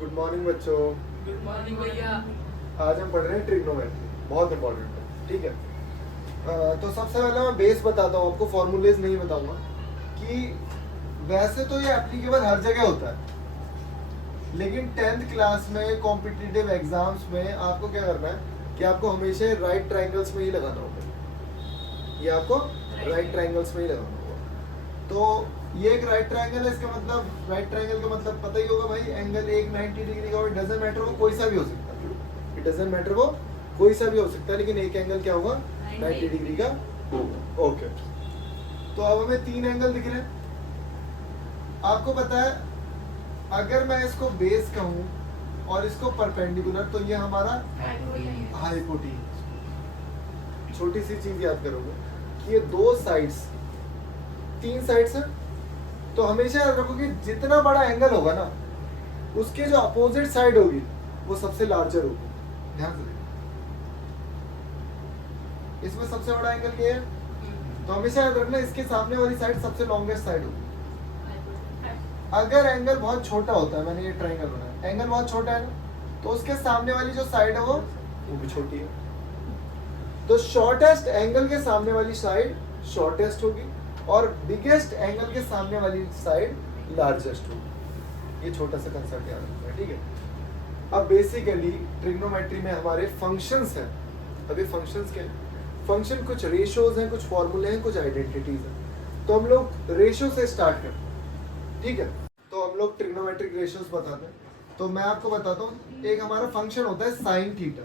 Good morning बच्चों। Good morning भैया। आज हम पढ़ रहे हैं ट्रिग्नोमेट्री, बहुत इंपॉर्टेंट है। ठीक है, तो सबसे पहले मैं बेस बताता हूँ आपको, फॉर्मूलेज नहीं बताऊंगा। कि वैसे तो ये एप्लीकेबल हर जगह होता है, लेकिन 10th क्लास में कॉम्पिटिटिव एग्जाम्स में आपको क्या करना है कि आपको हमेशा राइट ट्राइंगल्स में ही लगाना होगा। ये आपको राइट ट्राइंगल्स में ही लगाना होगा। तो ये एक राइट ट्राइंगल है, इसका मतलब राइट ट्राइंगल का मतलब पता ही होगा भाई, एंगल एक 90 डिग्री का, और डजंट मैटर वो कोई सा भी हो सकता है। इट डजंट मैटर वो कोई सा भी हो सकता है, लेकिन एक एंगल क्या होगा, 90 डिग्री का होगा। ओके, तो अब हमें 3 एंगल दिख रहे हैं। आपको पता है अगर मैं इसको बेस कहूं और इसको परपेंडिकुलर, तो ये हमारा हाइपोटेन्यूज। छोटी सी चीज याद करोगे कि ये दो साइड्स, 3 साइड्स है, तो हमेशा याद रखो कि जितना बड़ा एंगल होगा ना, उसके जो अपोजिट साइड होगी वो सबसे लार्जर होगी। ध्यान से देखो, इसमें सबसे बड़ा एंगल ये है, तो हमेशा याद रखना इसके सामने वाली साइड सबसे लॉन्गेस्ट साइड होगी। अगर एंगल बहुत छोटा होता है, मैंने ये ट्रायंगल बनाया, एंगल बहुत छोटा है ना, तो उसके सामने वाली जो साइड है वो भी छोटी है। तो शॉर्टेस्ट एंगल के सामने वाली साइड शॉर्टेस्ट होगी, और बिगेस्ट एंगल के सामने वाली साइड लार्जेस्ट होगी। ये छोटा सा कंसेप्ट याद रखना है, ठीक है। अब बेसिकली ट्रिग्नोमेट्री में हमारे फंक्शंस हैं। अभी फंक्शंस क्या है? फंक्शन कुछ रेशियोज हैं, कुछ फॉर्मूले हैं, कुछ आइडेंटिटीज हैं। तो हम लोग रेशियो से स्टार्ट करते हैं, ठीक है। तो हम लोग ट्रिग्नोमेट्रिक रेशियोज बताते हैं। तो मैं आपको बताता हूँ, एक हमारा फंक्शन होता है साइन थीटा।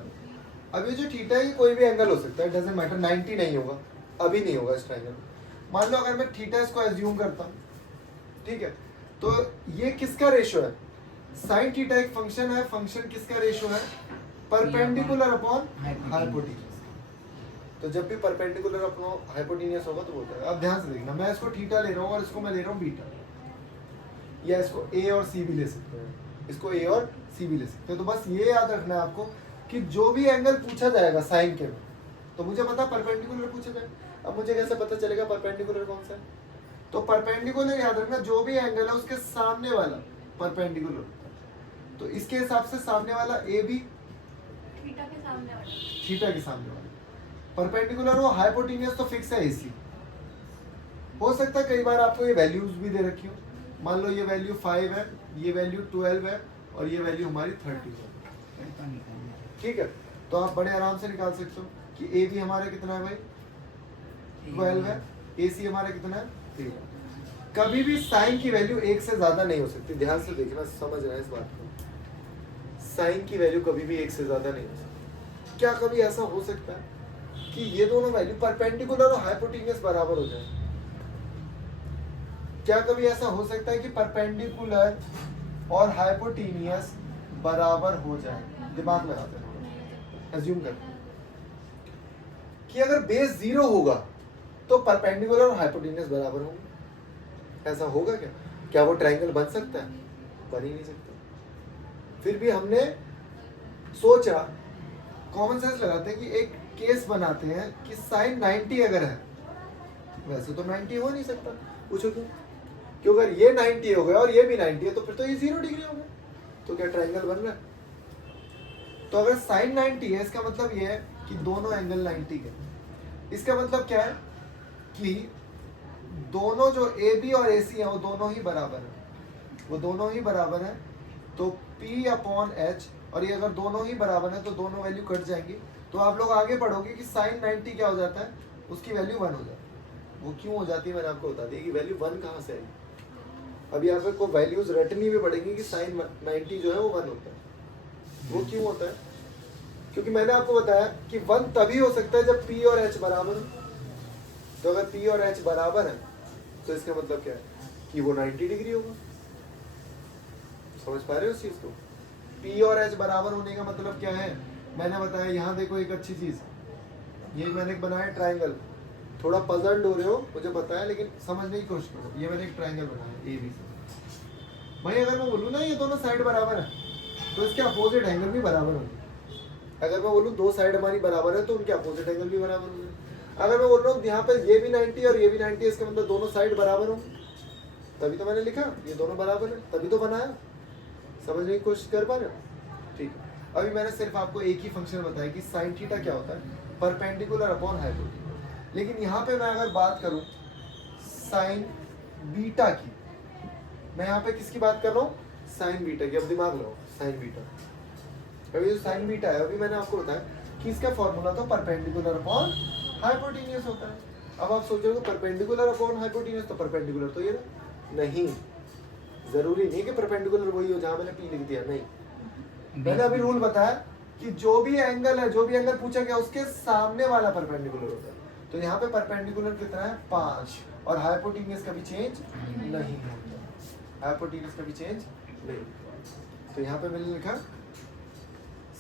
अब ये जो थीटा है, ये कोई भी एंगल हो सकता है, डजंट मैटर। 90 नहीं होगा, अभी नहीं होगा इस ट्रायंगल में। मान लो अगर मैं थीटा इसको एज्यूम करता हूँ, ठीक है, तो ये किसका रेशियो है? साइन थीटा एक फंक्शन है, फंक्शन किसका रेशियो है? Perpendicular upon hypotenuse. तो जब भी परपेंडिकुलर अपॉन हाइपोटेन्यूज होगा तो बोलता है। अब ध्यान से देखना, मैं इसको थीटा ले रहा हूँ और इसको मैं ले रहा हूँ बीटा, या इसको ए और सी भी ले सकते हैं, इसको ए और सी भी ले सकते हैं। तो बस ये याद रखना है आपको कि जो भी एंगल पूछा जाएगा साइन के में, तो मुझे पता परपेंडिकुलर पूछा जाएगा। अब मुझे कैसे पता चलेगा परपेंडिकुलर कौन सा है? तो परपेंडिकुलर याद रखना, जो भी एंगल है उसके सामने वाला परपेंडिकुलर होता है। तो इसके हिसाब से सामने वाला ए भी थीटा के सामने वाला, थीटा के सामने वाला परपेंडिकुलर हो। हाइपोटेन्यूज तो फिक्स है एसी। हो सकता है कई बार आपको ये वैल्यूज भी दे रखी हो, मान लो ये वैल्यू 5 है, ये वैल्यू 12 है, और ये वैल्यू हमारी 30 है, ठीक है। तो आप बड़े आराम से निकाल सकते हो कि ए भी हमारा कितना है भाई, 12 है, ए सी हमारा कितना है, 3। कभी भी साइन की वैल्यू 1 से ज्यादा नहीं हो सकती। ध्यान से देखना, समझ रहे हैं इस बात को। साइन की वैल्यू कभी भी 1 से ज्यादा नहीं हो सकती। क्या कभी ऐसा हो सकता है कि ये दोनों वैल्यू परपेंडिकुलर और हाइपोटेन्यूज बराबर हो जाए? क्या कभी ऐसा हो सकता है कि परपेंडिकुलर और हाइपोटेन्यूज बराबर हो जाए? दिमाग लगाते हैं, अज्यूम करते हैं कि अगर बेस 0 होगा तो परपेंडिकुलर और हाइपोटेन्यूज बराबर होंगे। ऐसा होगा क्या? क्या वो ट्रायंगल बन सकता है? बन ही नहीं सकता। फिर भी हमने सोचा, कॉमन सेंस लगाते हैं कि एक केस बनाते हैं कि साइन 90 अगर है, वैसे तो 90 हो नहीं सकता। पूछो क्यों? क्योंकि अगर ये 90 हो गया और ये भी 90 है, तो फिर तो ये 0 डिग्री हो गया। तो क्या ट्रायंगल बन रहा है? तो अगर साइन 90 है, इसका मतलब ये है कि दोनों एंगल 90 के। इसका मतलब क्या है कि दोनों जो ए बी और ए सी है वो दोनों ही बराबर है, वो दोनों ही बराबर है। तो P अपॉन एच, और ये अगर दोनों ही बराबर है तो दोनों वैल्यू कट जाएंगी। तो आप लोग आगे पढ़ोगे कि साइन 90 क्या हो जाता है, उसकी वैल्यू 1 हो जाती है। वो क्यों हो जाती है मैंने आपको बता दिया कि वैल्यू 1 कहाँ से आई। अभी यहाँ पे को वैल्यूज रटनी भी पड़ेगी कि साइन 90 जो है वो 1 होता है। वो क्यों होता है? क्योंकि मैंने आपको बताया कि 1 तभी हो सकता है जब P और H बराबर हो। तो अगर P और H बराबर है तो इसका मतलब क्या है कि वो 90 डिग्री होगा। समझ पा रहे हो उस चीज को? P और H बराबर होने का मतलब क्या है? मैंने बताया, यहाँ देखो एक अच्छी चीज, ये मैंने बनाया ट्रायंगल। थोड़ा पजल्ड हो रहे हो मुझे पता है, लेकिन समझने की कोशिश करो। ये मैंने एक ट्रायंगल बनाया ए बी से। भाई अगर मैं बोलूँ ना ये दोनों साइड बराबर है, तो इसके अपोजिट एंगल भी बराबर होंगे। अगर मैं बोलूँ दो साइड हमारी बराबर है, तो उनके अपोजिट एंगल भी बराबर होंगे। अगर मैं बोल रहा हूँ यहाँ पे ये भी 90 और ये भी 90, इसका मतलब दोनों साइड बराबर होंगे। तभी तो मैंने लिखा ये दोनों बराबर है, तभी तो बनाया। समझने की कोशिश कर पा रहे हो? ठीक है, अभी मैंने सिर्फ आपको एक ही फंक्शन बताया कि साइन थीटा क्या होता है, परपेंडिकुलर अपॉन हाइपोटेन्यूज। लेकिन यहाँ पे मैं अगर बात करूँ साइन बीटा की, मैं यहाँ पे किसकी बात कर रहा हूँ, साइन बीटा की। अब दिमाग लगाओ, साइन बीटा, अभी जो साइन बीटा है अभी मैंने आपको बताया कि इसका फॉर्मूला तो परपेंडिकुलर अपॉन हाइपोटेन्यूज होता है। अब आप सोच रहे हो परपेंडिकुलर अपॉन हाइपोटेन्यूज, तो परपेंडिकुलर तो ये ना, नहीं, जरूरी नहीं कि परपेंडिकुलर वही हो जहां मैंने पी लिख दिया, नहीं। मैंने अभी रूल बताया कि जो भी एंगल है, जो भी एंगल पूछा गया उसके सामने वाला परपेंडिकुलर होता है। तो यहाँ पे परपेंडिकुलर कितना है, 5, और हाइपोटेन्यूज कभी चेंज नहीं होता, हाइपोटेन्यूज कभी चेंज नहीं। तो यहाँ पे मैंने लिखा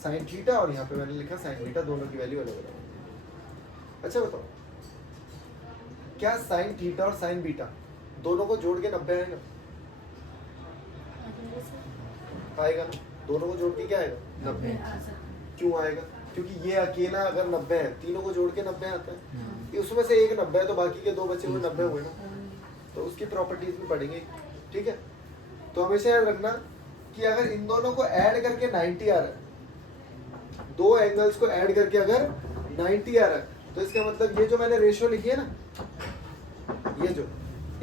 साइन थीटा और यहाँ पे मैंने लिखा साइन बीटा, दोनों की वैल्यू अलग अलग। अच्छा बताओ, क्या साइन थीटा और साइन बीटा दोनों को जोड़ के 90 आएगा? आएगा ना, दोनों को जोड़ के क्या आएगा, 90। क्यों आएगा? क्योंकि ये अकेला अगर 90 है, तीनों को जोड़ के 90 आता है, उसमें से एक 90 है तो बाकी के दो बचे हुए 90 हुए ना, तो उसकी प्रॉपर्टीज भी पढ़ेंगे। ठीक है, तो हमेशा याद रखना कि अगर इन दोनों को ऐड करके 90 आ रहा है, दो एंगल्स को ऐड करके अगर 90 आ रहा है, तो इसका मतलब ये जो मैंने रेशियो लिखी है ना, ये जो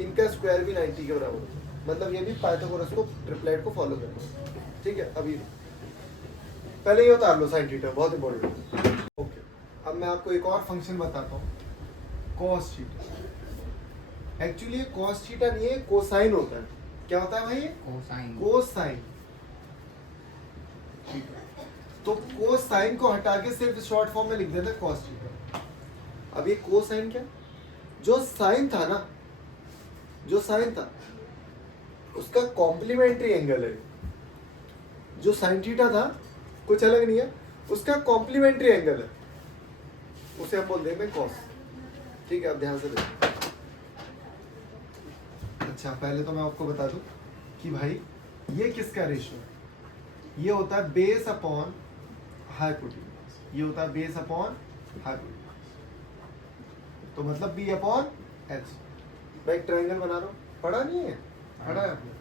इनका स्क्वायर भी 90 के बराबर है, मतलब ये भी पाइथागोरस को ट्रिपलेट को फॉलो करेंगे। ठीक है, अभी पहले ये उतार लो साइन थीटा, बहुत इंपॉर्टेंट। ओके, अब मैं आपको एक और फंक्शन बताता हूँ, cos थीटा। एक्चुअली ये cos थीटा नहीं है, कोसाइन होता है। क्या होता है भाई? कोसाइन। कोसाइन। तो कोसाइन को हटा के सिर्फ शॉर्ट फॉर्म में लिख देते हैं cos थीटा। अब ये कोसाइन क्या, जो साइन था ना, जो साइन था उसका कॉम्प्लीमेंट्री एंगल है। जो साइन थीटा था कुछ अलग नहीं है, उसका कॉम्प्लीमेंट्री एंगल है, उसे हम बोल देंगे कॉस। ठीक है, अब ध्यान से देखो। अच्छा, पहले तो मैं आपको बता दूं कि भाई ये किसका रेशियो है, ये होता है बेस अपॉन हाइपोटेन्यूज, ये होता है बेस अपॉन हाइपोटेन्यूज, तो मतलब बी अपॉन एच। मैं एक ट्रायंगल बना रहा हूँ, पढ़ा नहीं है, पढ़ा है आपने?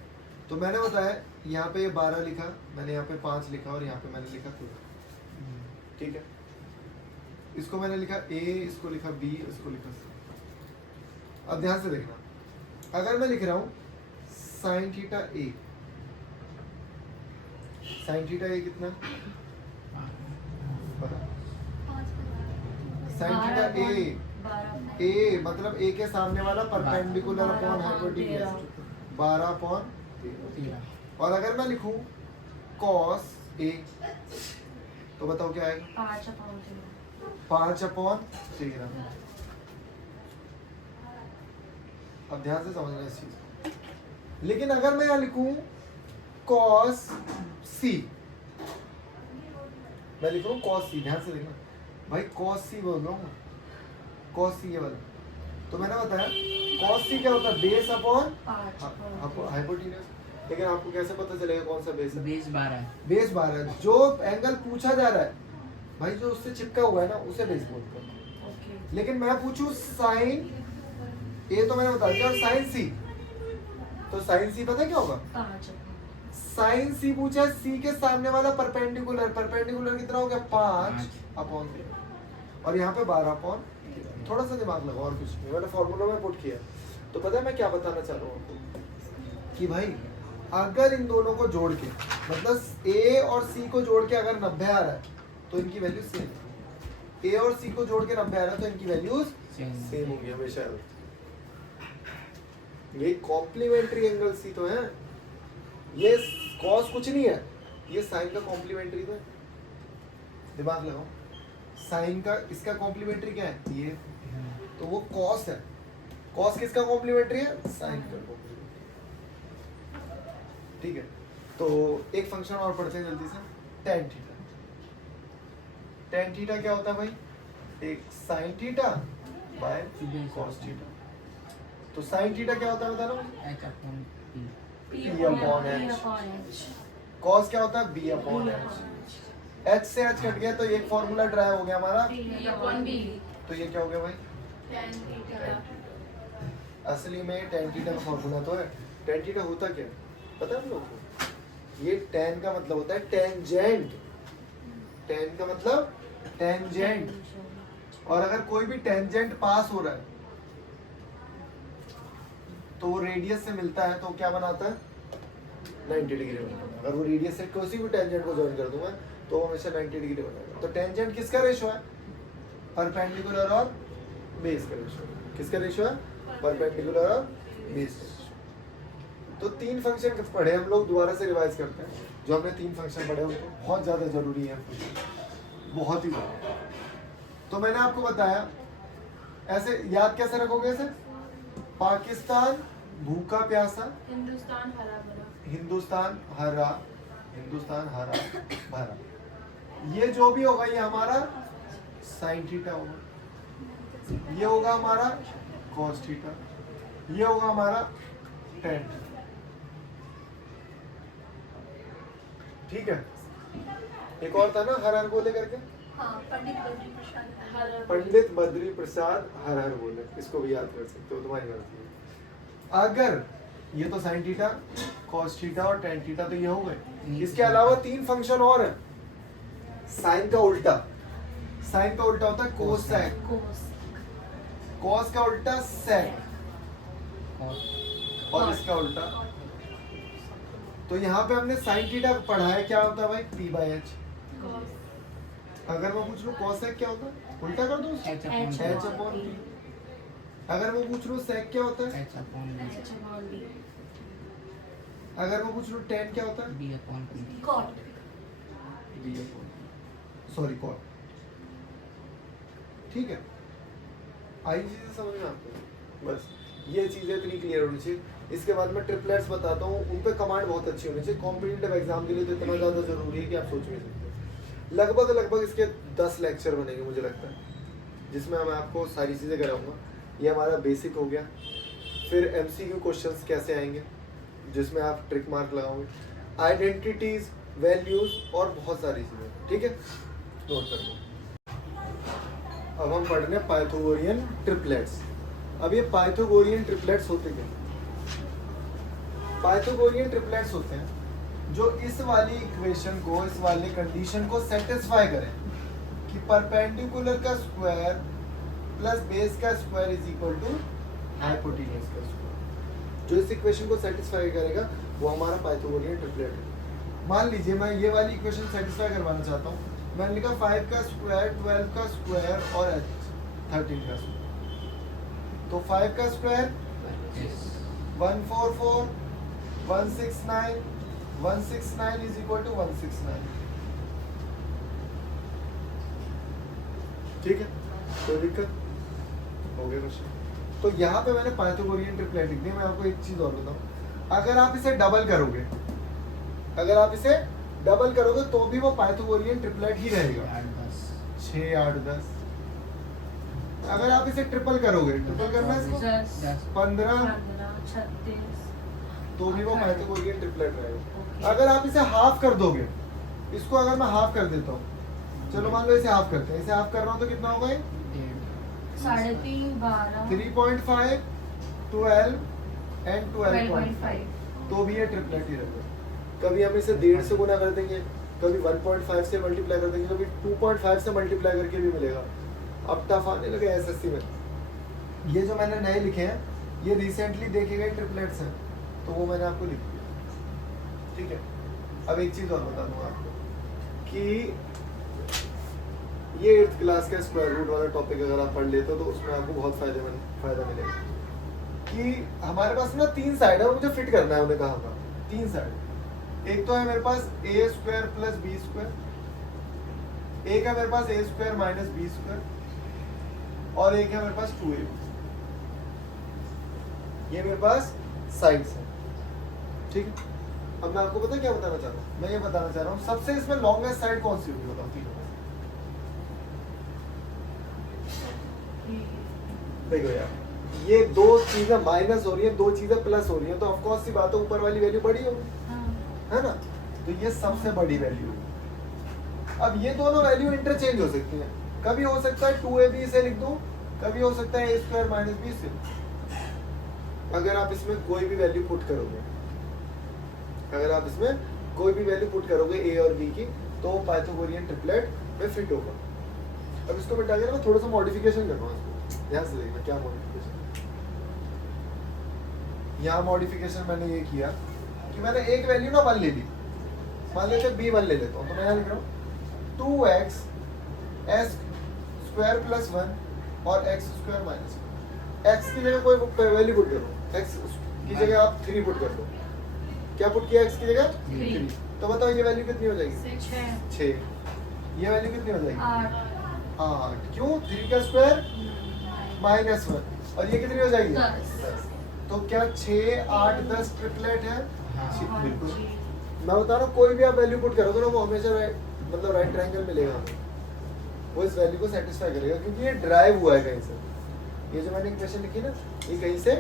तो मैंने बताया यहाँ पे 12 लिखा, मैंने यहाँ पे 5 लिखा और यहाँ पे मैंने लिखा 2। ठीक है, इसको मैंने लिखा A, इसको लिखा B, इसको लिखा C। अब ध्यान से देखना, अगर मैं लिख रहा हूँ sine theta A, sine theta A कितना, साइन थीटा A मतलब A के सामने वाला परपेंडिकुलर अपॉन हाइपोटेन्यूज, 12 अपॉन। और अगर मैं लिखूं cos A, तो बताओ क्या आएगा, 5 अपॉन 13। अब ध्यान से समझना इस चीज को। लेकिन अगर मैं यहां लिखूं cos C, मैं लिख रहा हूं cos C, ध्यान से देखना भाई, cos C बोल रहा हूं, cos C ये वाला। तो मैंने बताया cos C क्या होता है, बेस अपॉन हाइपोटेन्यूज। लेकिन आपको कैसे पता चलेगा कौन सा बेस है? बेस 12 है। बेस 12 है, जो एंगल पूछा जा रहा है भाई, जो उससे चिपका हुआ है ना, उसे बेस बोलते हैं। लेकिन मैं पूछूं साइन ए, तो मैंने बता दिया, और साइन सी, तो साइन सी पता है क्या होगा, साइन सी पूछा है, सी के सामने वाला परपेंडिकुलर, परपेंडिकुलर कितना हो गया, 5 अपॉन 13, और यहाँ पे 12 अपॉन। थोड़ा सा दिमाग लगाओ, और कुछ नहीं, मैंने फॉर्मूला में पुट किया। तो पता है मैं क्या बताना चाह रहा हूँ आपको, कि भाई अगर इन दोनों को जोड़ के, मतलब ए और सी को जोड़ के अगर 90 आ रहा है तो इनकी वैल्यू सेम, ए और सी को जोड़ के 90 आ रहा है तो इनकी वैल्यूज सेम होंगी हमेशा। ये कॉम्प्लीमेंट्री एंगल सी तो है, ये कॉस कुछ नहीं है, ये साइन का कॉम्प्लीमेंट्री तो है। दिमाग लगाओ, साइन का, इसका कॉम्प्लीमेंट्री क्या है, ये, तो वो कॉस है। कॉस किसका कॉम्प्लीमेंट्री है, साइन का कॉम्प्लीमेंट्री। ठीक है, तो एक फंक्शन और पढ़ते हैं जल्दी से, tan थीटा। tan थीटा क्या होता है भाई, एक sin theta by cos theta. तो sin थीटा क्या होता है बता रहा हूँ, p अपॉन h। cos क्या होता है, b अपॉन h। h से h कट गया तो एक फॉर्मूला ड्राइव हो गया हमारा, तो ये क्या हो गया भाई, tan थीटा। असली में tan थीटा का फॉर्मूला तो है। tan थीटा होता क्या है पता है आप लोगों को, ये tan का मतलब होता है टेंजेंट, tan का मतलब टेंजेंट। और अगर कोई भी टेंजेंट पास हो रहा है तो वो रेडियस से मिलता है तो क्या बनाता है 90 डिग्री बनाता है। अगर वो रेडियस से किसी भी टेंजेंट को ज्वाइन कर दूंगा तो वो हमेशा 90 डिग्री बनाएगा। तो टेंजेंट किसका रेशो है, परपेंडिकुलर और बेस का रेशो। किसका रेशो है, परपेंडिकुलर और बेस। तो 3 फंक्शन पढ़े हम लोग, दोबारा से रिवाइज करते हैं। जो हमने 3 फंक्शन पढ़े उनको बहुत ज़्यादा जरूरी है, बहुत ही ज़्यादा। तो मैंने आपको बताया ऐसे याद कैसे रखोगे इसे, पाकिस्तान भूखा प्यासा, हिंदुस्तान हरा भरा, हिंदुस्तान हरा, हिंदुस्तान हरा भरा। ये जो भी होगा ये हमारा साइन थीटा होगा, ये होगा हमारा कॉस थीटा, ये होगा हमारा टेन। ठीक है। एक और था ना हर हर बोले करके, हाँ पंडित बद्री प्रसाद हर पंडित बद्री प्रसाद हर हर बोले, इसको भी याद कर सकते हो, तुम्हारी मर्जी है। अगर ये तो साइन थीटा, कॉस थीटा और टेन थीटा तो ये हो गए। इसके अलावा 3 फंक्शन और है। साइन का उल्टा, साइन का उल्टा होता है कोसेक, कोस कॉस का उल्टा सेक और इसका उल्टा। तो यहाँ पे हमने साइन थीटा पढ़ा है, क्या होता है भाई p/h। कॉस अगर मैं पूछ लूँ कॉसेक क्या होता है, उल्टा कर दो h/p। अगर मैं पूछ लूँ सेक क्या होता है, अगर मैं पूछ लूँ टेन क्या होता है, कॉट सॉरी कॉट। ठीक है, आई चीजें समझ में आपको, बस ये चीजें इतनी क्लियर होनी चाहिए। इसके बाद मैं ट्रिपलेट्स बताता हूँ, उन पे कमांड बहुत अच्छी होनी चाहिए। कॉम्पिटिटिव एग्जाम के लिए तो इतना ज़्यादा जरूरी है कि आप सोच नहीं सकते। लगभग इसके 10 लेक्चर बनेंगे मुझे लगता है, जिसमें मैं आपको सारी चीज़ें कराऊंगा। ये हमारा बेसिक हो गया। फिर एमसीक्यू क्वेश्चंस कैसे आएंगे जिसमें आप ट्रिक मार्क लगाओगे, आइडेंटिटीज, वैल्यूज और बहुत सारी चीज़ें। ठीक है, नोट कर लो। अब हम पढ़ रहे हैं पाइथागोरियन ट्रिपलेट्स। अब ये पाइथागोरियन ट्रिपलेट्स होते क्या, पाइथागोरियन ट्रिपलेट्स होते हैं जो इस वाली इक्वेशन को, इस वाली कंडीशन को सेटिस्फाई करें कि परपेंडिकुलर का स्क्वायर प्लस बेस का square is equal to hypotenuse का स्क्वायर। जो इस इक्वेशन को सेटिस्फाई करेगा वो हमारा पाइथागोरियन ट्रिपलेट है। मान लीजिए मैं ये वाली इक्वेशन सेटिस्फाई करवाना चाहता हूँ। मैंने लिखा 5 का स्क्वायर, 12 का स्क्वायर और 13 का स्क्वायर। तो 5 का स्क्वायर 144, 169, 169 इज इक्वल टू 169। ठीक है, कोई दिक्कत हो गया क्वेश्चन। तो यहाँ पे मैंने पाइथागोरियन ट्रिपलेट लिख दिया। मैं आपको एक चीज और बताऊँ, अगर आप इसे डबल करोगे, अगर आप इसे डबल करोगे तो भी वो पाइथागोरियन ट्रिपलेट ही रहेगा। 6, 8, 10। अगर आप इसे ट्रिपल करोगे, ट्रिपल करना है इसको 15, 36 तो भी वो पाइथागोरियन ट्रिपलेट रहेगा। अगर आप इसे हाफ कर दोगे, इसको अगर मैं हाफ कर देता हूँ, चलो मान लो इसे हाफ करते हैं, इसे हाफ कर रहा हूँ तो कितना होगा ये 3.5 12 3.5, 12 एंड 12.5, 12.5 तो भी ये ट्रिपलेट ही रहेगा। कभी हम इसे 1.5 से गुना कर देंगे, कभी 1.5 से मल्टीप्लाई कर देंगे, कभी 2.5 से मल्टीप्लाई करके भी मिलेगा। अब टफ आने लगे एसएससी में। ये जो मैंने नए लिखे हैं ये रिसेंटली देखे गए ट्रिपलेट्स हैं, तो वो मैंने आपको लिख दिया। ठीक है, अब एक चीज और बता दूं आपको कि ये 8th क्लास का स्क्वायर रूट वाला टॉपिक अगर आप पढ़ लेते हो तो उसमें आपको बहुत फायदा मिलेगा। कि हमारे पास ना 3 साइड है और मुझे फिट करना है, उन्हें कहा था 3 साइड। एक तो है मेरे पास a square plus b square, एक है मेरे पास a square minus b square, और एक है मेरे पास 2a। ये मेरे पास साइड्स है। ठीक है, अब मैं आपको पता क्या बताना चाह रहा हूँ, मैं ये बताना चाह रहा हूँ सबसे इसमें लॉन्गेस्ट साइड कौन सी होगी, बताओ तीनों में से। देखो यार, ये 2 चीजें माइनस हो रही है, 2 चीजें प्लस हो रही है, तो ऑफ कोर्स सी बात है ऊपर वाली वैल्यू बड़ी होगी, है ना। तो ये सबसे बड़ी वैल्यू है। अब ये दोनों वैल्यू इंटरचेंज हो सकती हैं। कभी हो सकता है 2ab से लिख दूं, कभी हो सकता है a स्क्वायर माइनस बी से। अगर आप इसमें कोई भी वैल्यू पुट करोगे, अगर आप इसमें कोई भी वैल्यू पुट करोगे ए और बी की तो पाइथागोरियन ट्रिपलेट में फिट होगा। अब इसको मिटा के ना मैं थोड़ा सा मॉडिफिकेशन कर रहा हूँ इसको, ध्यान से देखना क्या मॉडिफिकेशन। यहाँ मॉडिफिकेशन मैंने ये किया कि मैंने एक वैल्यू ना 1 ले ली, मान लेते बी 1 ले लेता हूँ, तो मैं यहाँ लिख रहा हूँ 2x s स्क्वायर प्लस 1 और x स्क्वायर माइनस 1। x की जगह कोई वैल्यू पुट करो, x की जगह आप 3 पुट कर दो। क्या पुट किया x की जगह? 3। तो बताओ ये वैल्यू कितनी हो जाएगी? 6। ये वैल्यू कितनी हो जाएगी? 8। क्यों? 3 का स्क्वायर माइनस 1 और ये कितनी हो जाएगी? 10। तो क्या 6, 8, 10 ट्रिपलेट है? हाँ। बिल्कुल। मैं बता रहा हूँ कोई भी आप वैल्यू पुट करोगे ना वो हमेशा मतलब राइट ट्रायंगल मिलेगा हमें, वो इस वैल्यू को सेटिस्फाई करेगा क्योंकि ये ड्राइव हुआ है कहीं से। ये जो मैंने इक्वेशन लिखी ना ये कहीं से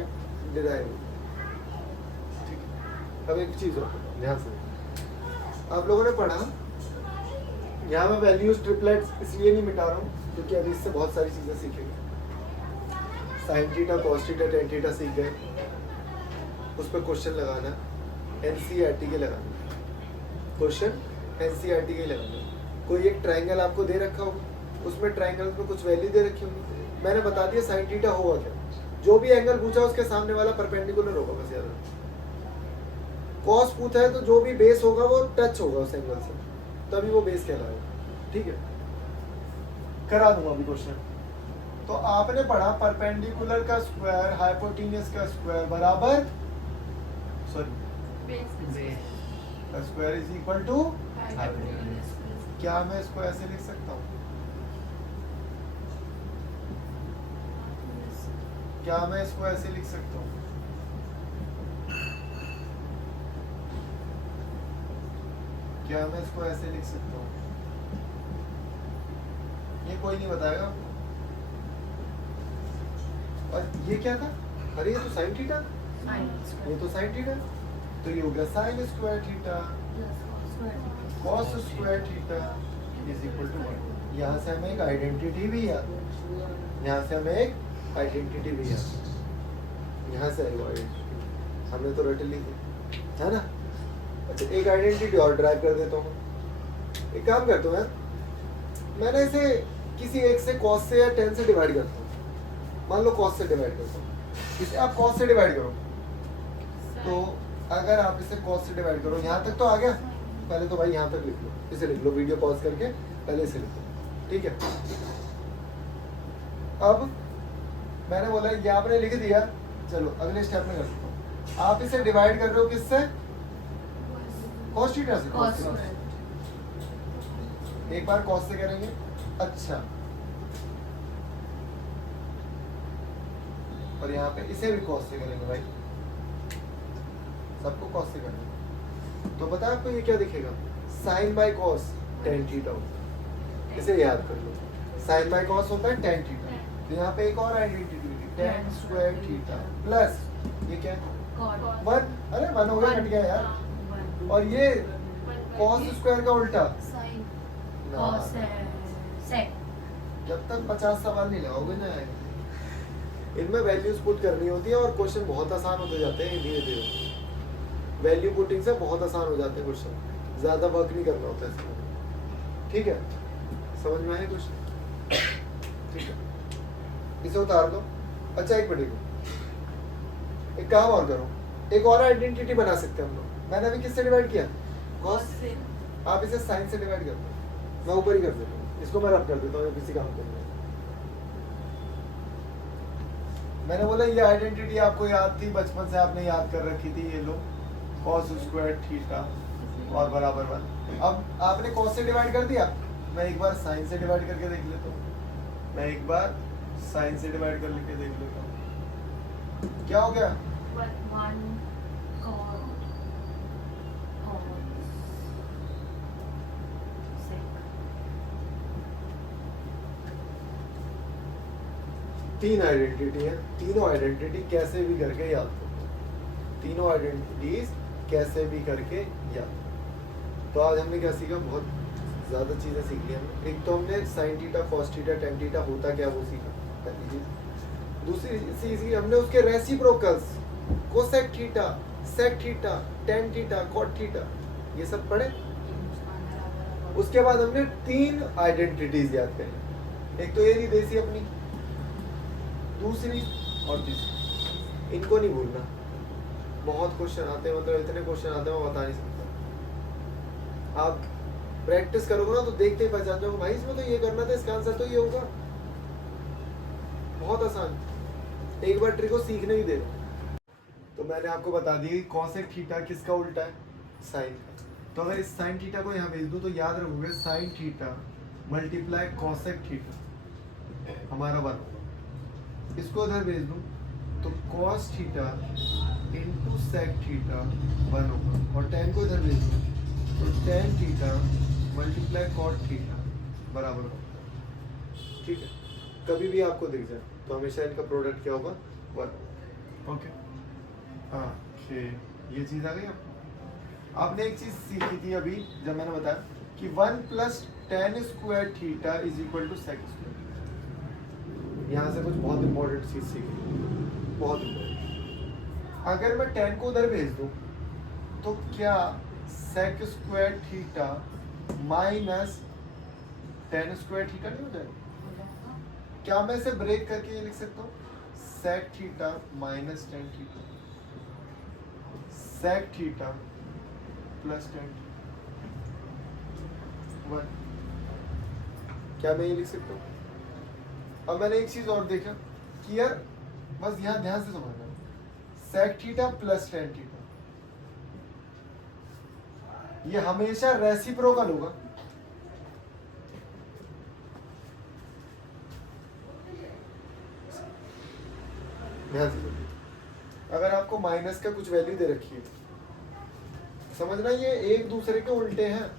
डिराइव हुई। ठीक है, अब एक चीज और ध्यान से आप लोगों ने पढ़ा, यहाँ मैं वैल्यूज ट्रिपलेट्स इसलिए नहीं मिटा रहा हूँ क्योंकि अभी इससे बहुत सारी चीजें सीखेंगे। Sine theta, cos theta, tan theta सीख गए, उस पर क्वेश्चन लगाना एनसीईआरटी के लगाना, क्वेश्चन एनसीईआरटी के लगाना। कोई एक ट्रायंगल आपको दे रखा होगा, उसमें ट्रायंगल में कुछ वैल्यू दे रखी होगी, मैंने बता दिया साइन थीटा होगा क्या, जो भी एंगल पूछा उसके सामने वाला परपेंडिकुलर होगा, बस याद रखो। कॉस पूछा है तो जो भी बेस होगा वो टच होगा उस एंगल से, तभी वो बेस कहलाएगा। ठीक है, करा दूंगा अभी क्वेश्चन। तो आपने पढ़ा परपेंडिकुलर का स्क्वायर हाइपोटेन्यूस का स्क्वायर बराबर sorry square is equal to, क्या मैं इसको ऐसे लिख सकता हूँ? क्या मैं इसको ऐसे लिख सकता हूँ? क्या मैं इसको ऐसे लिख सकता हूँ? ये कोई नहीं बताएगा आपको। और ये क्या था? अरे ये तो साइन थीटा, ये तो साइन थीटा, तो ये हो गया sine square theta cos square theta is equal to 1। यहाँ से हमें एक आइडेंटिटी भी याद, यहाँ से हमें एक आइडेंटिटी भी याद, यहाँ से आएगा आइडेंटिटी, हमने तो रट ली थी, है ना। अच्छा एक आइडेंटिटी और ड्राइव कर देता हूँ। एक काम करता हूँ यार, मैंने इसे किसी एक से कॉस से या टेन से डिवाइड करता हूँ। मान लो कॉस से डिवाइड करता हूँ, इसे आप कॉस से डिवाइड करो, तो अगर आप इसे कॉस से डिवाइड करो, यहाँ तक तो आ गया। पहले तो भाई यहाँ तक लिख लो, इसे लिख लो, वीडियो पॉज करके पहले इसे लिख लो, ठीक है। अब मैंने बोला ये आपने लिख दिया, चलो अगले स्टेप में करता हूँ। आप इसे डिवाइड कर रहे हो किससे? कॉस थीटा से। cos से एक बार कॉस से करेंगे। अच्छा और यहाँ पे इसे भी कॉस से करेंगे भाई, सबको कॉस से करना। तो पता है आपको ये क्या दिखेगा? Sine by cos tan theta होता है, इसे याद कर लो। साइन बाय कॉस होता है टेन थीटा। तो यहाँ पे एक और identity ten square theta plus ये क्या है? 1। अरे 1 हो गया, कट गया यार। और ये कॉस स्क्वायर का उल्टा cos है sec। जब तक 50 सवाल नहीं लगाओगे ना इनमें वैल्यूज पुट करनी होती है और क्वेश्चन बहुत आसान होते जाते हैं धीरे धीरे। वैल्यू पुटिंग से बहुत आसान हो जाते हैं क्वेश्चन, ज्यादा वर्क नहीं करना होता है इसमें। ठीक है, समझ में आया क्वेश्चन? ठीक है, इसे उतार दो। अच्छा एक मिनट, एक काम और करो, एक और आइडेंटिटी बना सकते हैं हम लोग। मैंने अभी किससे डिवाइड किया? कॉस से। आप इसे साइन से डिवाइड कर दो, मैं ऊपर ही कर देता हूँ, इसको मैं रब कर देता हूँ किसी काम को। मैंने बोला ये आइडेंटिटी आपको याद थी, बचपन से आपने याद कर रखी थी, ये लो cos स्क्वायर थीटा और बराबर 1। अब आपने cos से डिवाइड कर दिया, मैं एक बार साइन से डिवाइड करके देख लेता हूँ। मैं एक बार साइन से डिवाइड करके देख लेता हूँ, क्या हो गया? 1 cos sec। 3 आइडेंटिटी है, तीनों आइडेंटिटी कैसे भी करके याद करो, तीनों आइडेंटिटीज कैसे भी करके याद। तो आज हमने क्या सीखा? बहुत ज़्यादा चीज़ें सीख ली हमने। एक तो हमने sine theta, cos theta, tan theta होता क्या वो सीखा, पहली चीज। दूसरी चीज हमने उसके reciprocals cosec theta, sec theta, tan theta, cot theta, ये सब पढ़े। उसके बाद हमने 3 आइडेंटिटीज याद करी, एक तो ये देसी अपनी, दूसरी और तीसरी। इनको नहीं भूलना, बहुत क्वेश्चन आते हैं, मतलब इतने क्वेश्चन आते हैं मैं बता नहीं सकता। आप प्रैक्टिस करोगे ना तो देखते ही पहचान जाओगे, भाई इसमें तो ये करना था, इसका आंसर तो ये होगा। बहुत आसान, एक बार ट्रिक को सीखने ही दे। तो मैंने आपको बता दिया कॉसेक थीटा किसका उल्टा है, साइन का। तो अगर इस साइन थीटा को यहाँ भेज दूं तो याद रखोगे sine theta multiply cosec theta हमारा 1। इसको इधर भेज दूं तो cos theta into sec theta 1 होगा, और टेन को इधर भेज दूं तो tan theta multiply cot theta बराबर होगा। ठीक है, कभी भी आपको दिख जाए तो हमेशा इनका प्रोडक्ट क्या होगा, 1। ओके, हाँ ये चीज़ आ गई आपको। आपने एक चीज़ सीखी थी अभी जब मैंने बताया कि 1 plus tan square theta is equal to sec square. यहाँ से कुछ बहुत इंपॉर्टेंट चीज़ सीखी, बहुत इंपॉर्टेंट। अगर मैं टेन को उधर भेज दूँ तो क्या sec square theta minus tan square theta नहीं हो जाएगा? क्या मैं इसे ब्रेक करके ये लिख सकता हूँ, sec theta minus tan theta, sec theta plus tan 1। क्या मैं ये लिख सकता हूँ? अब मैंने एक चीज और देखा कि यार बस यहाँ ध्यान से समझना, sec theta plus tan theta ये हमेशा रेसिप्रोकल होगा। ध्यान से समझिए, अगर आपको माइनस का कुछ वैल्यू दे रखी है, समझना ये एक दूसरे के उल्टे हैं,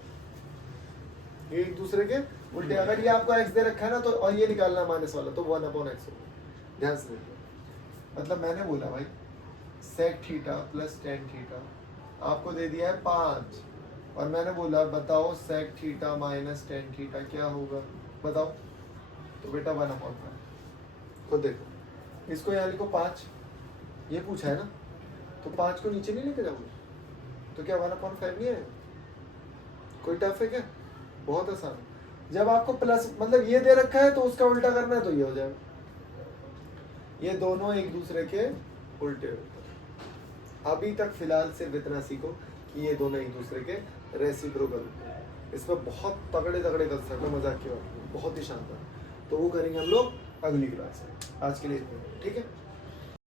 एक दूसरे के उल्टे। अगर ये आपको x दे रखा है ना तो, और ये निकालना माइनस वाला, तो 1/x होगा। ध्यान से देखिए, मतलब मैंने बोला भाई sec theta plus tan theta आपको दे दिया है 5, और मैंने बोला बताओ sec theta minus tan theta क्या होगा, बताओ। तो बेटा 1/5 खुद देखो, इसको यहाँ लिखो 5, ये पूछा है ना, तो 5 को नीचे नहीं लेके जाओगे तो क्या 1/5 नहीं आएगा? कोई टफ है क्या? बहुत आसान है। जब आपको प्लस मतलब ये दे रखा है तो उसका उल्टा करना है तो ये हो जाएगा। ये दोनों एक दूसरे के उल्टे होते हैं। अभी तक फिलहाल सिर्फ इतना सीखो कि ये दोनों एक दूसरे के रेसिप्रोकल होते हैं। इसमें बहुत तगड़े तगड़े कंसेप्ट है, मजाक की बात नहीं, बहुत ही शानदार। तो वो करेंगे हम लोग अगली क्लास में। आज के लिए इतना, ठीक है।